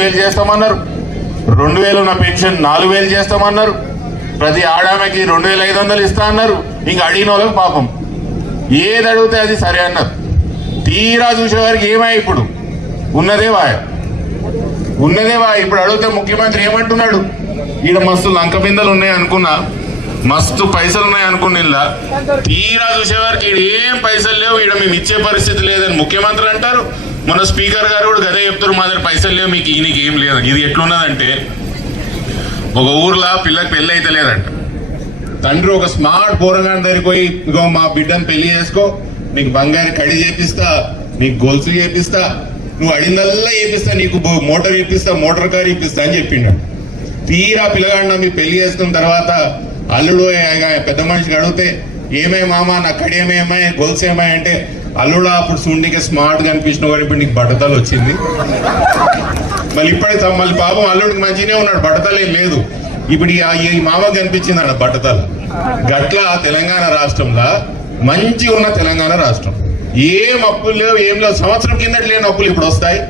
వేలు చేస్తామన్నారు. రెండు వేలు ఉన్న పెన్షన్ నాలుగు వేలు చేస్తామన్నారు. ప్రతి ఆడామెకి రెండు వేల ఐదు వందలు ఇస్తా అన్నారు. ఇంక అడిగిన వాళ్ళకి పాపం. ఏది అడిగితే అది సరే అన్నారు. తీరా చూసేవారికి ఏమా ఇప్పుడు? ఉన్నదే వాయ. ఉన్నదే ఇప్పుడు అడిగితే ముఖ్యమంత్రి ఏమంటున్నాడు? ఈడ మస్తు లంక బిందెలు ఉన్నాయి అనుకున్నా. మస్తు పైసలు ఉన్నాయి అనుకున్నా తీరా చూసేవారికి ఈడ ఏం పైసలు లేవు. ఈడ మేము ఇచ్చే పరిస్థితి లేదని ముఖ్యమంత్రి అంటారు. మన స్పీకర్ గారు కూడా గదే చెప్తారు మా దగ్గర పైసలు లేవు మీకు ఈయనకి ఏం లేదు. ఇది ఎట్లున్నదంటే ఒక ఊర్లో పిల్లకి పెళ్ళి అయితే లేదంట. తండ్రి ఒక స్మార్ట్ పోరగాని దగ్గరికి పోయి ఇగో మా బిడ్డను పెళ్ళి చేసుకో నీకు బంగారు కడి చేపిస్తా నీకు గొలుసు చేపిస్తా నువ్వు అడిగిందల్లా చేపిస్తా నీకు మోటార్ చేపిస్తా మోటార్ కార్ చేపిస్తా అని చెప్పిండు. తీరా పిల్లగాడిన మీ పెళ్ళి చేసుకున్న తర్వాత అల్లుడు పెద్ద మనిషికి అడిగితే ఏమే మామ నా కడి ఏమేమే గొలుసు ఏమే అంటే అల్లుడు అప్పుడు చూడడానికి స్మార్ట్గా అనిపించిన వాడు ఇప్పుడు నీకు బట్టతలు వచ్చింది. మళ్ళీ ఇప్పటికి మళ్ళీ పాపం అల్లుడికి మంచిగానే ఉన్నాడు బట్టతలేం లేదు. ఇప్పుడు ఈ- మామకి అనిపించింది కనిపించింది ఆడ బట్టతలు. గట్ల తెలంగాణ రాష్ట్రంలో మంచిగా ఉన్న తెలంగాణ రాష్ట్రం. ఏం అప్పులు లేవు ఏం లేవు. సంవత్సరం కిందటి లేని అప్పులు ఇప్పుడు వస్తాయి.